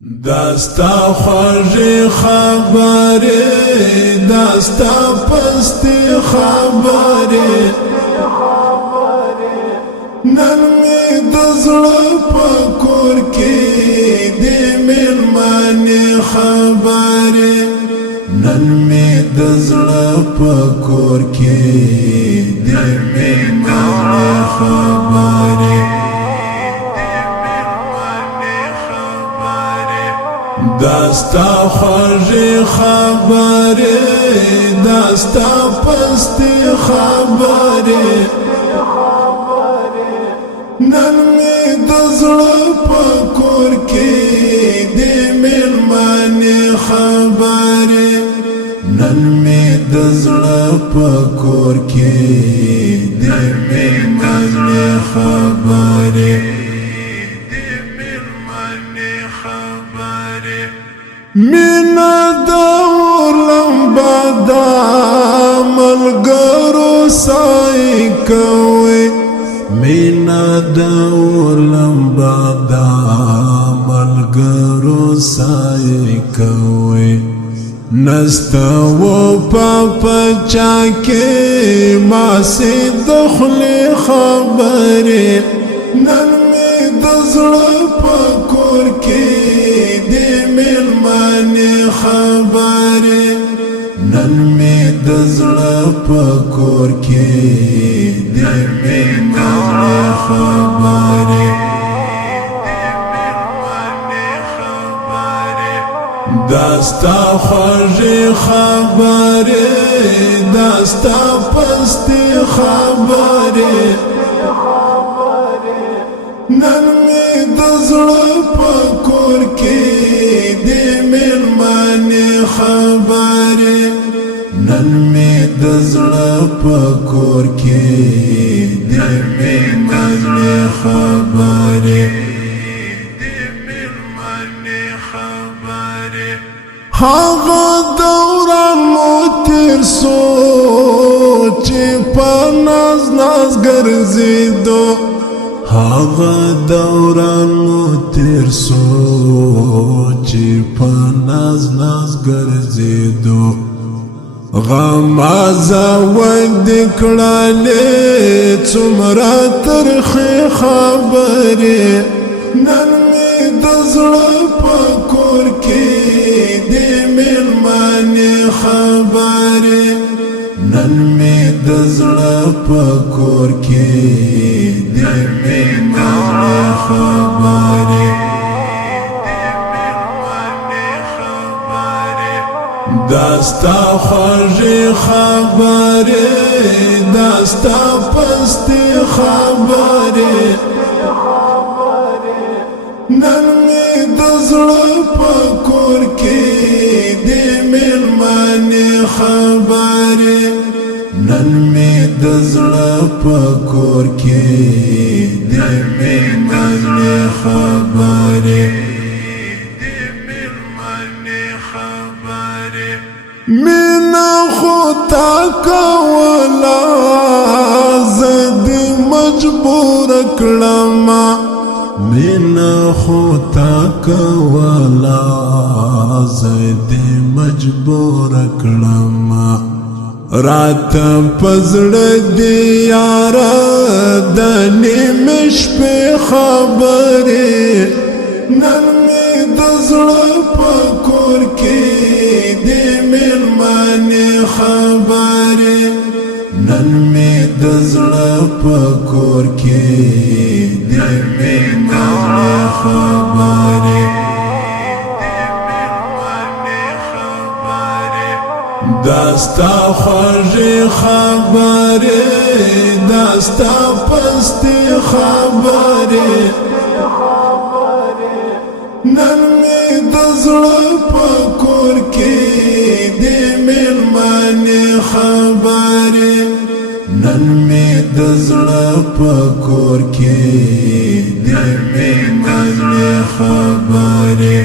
داستا خوږی خبرې داستا پستی خبرې نن می د زړه په کور کې د میلمانې خبرې نن می د زړه په کور کې د میلمانې خبرې داستا خوږی خبرې داستا پستی خبرې نن می د زړه په کور کې د میلمانې خبرې نن می د زړه په کور کې د میلمانې خبرې مینا دور لمبا دا ملګرو سای کوي مینا دور لمبا دا ملګرو سای کوي نستا و پاپا چاکي ما سي دخلي خبري نن می د زړه په کور کې میلمانې خبرې نن می د زړه په کور کې د میلمانې خبرې داستا خوږی خبرې داستا پستی خبرې نن می د زړه په کور کې د میلمانې خبرې نن می د زړه په کور کې د میلمانې خبرې هغه دوران مو تیر سو چې په ناز ناز ګرځېدو هغه دوران مو تیر سو چې په ناز ناز ګرځېدو غمازه ودې کړلې څومره ترخې خبرې نن می د زړه په کور کې د میلمانې خبرې نن می د زړه په کور کې د میلمانې خبرې داستا خوږی خبرې داستا پستی خبرې نن می د زړه په کور کې د میلمانې خبرې نن می د زړه په کور کې د میلمانې خبرې مینا خو تا کولا زدی مجبور کړم مینا خو تا کولا زدی مجبور کړم رات پزړه دی یار د نیمه شپې خبرې نن می د زړه په کور کې د میلمانې خبرې نن می د زړه په کور کې د میلمانې خبرې داستا خوږی خبرې داستا پستی خبرې نن می د زړه په کور کې د میلمانې خبرې نن می د زړه په کور کې د میلمانې خبرې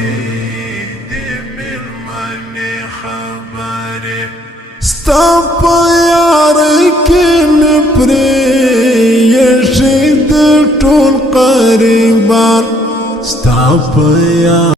ستا په یار کې مې پرې یشي د ټول قریبان ستا په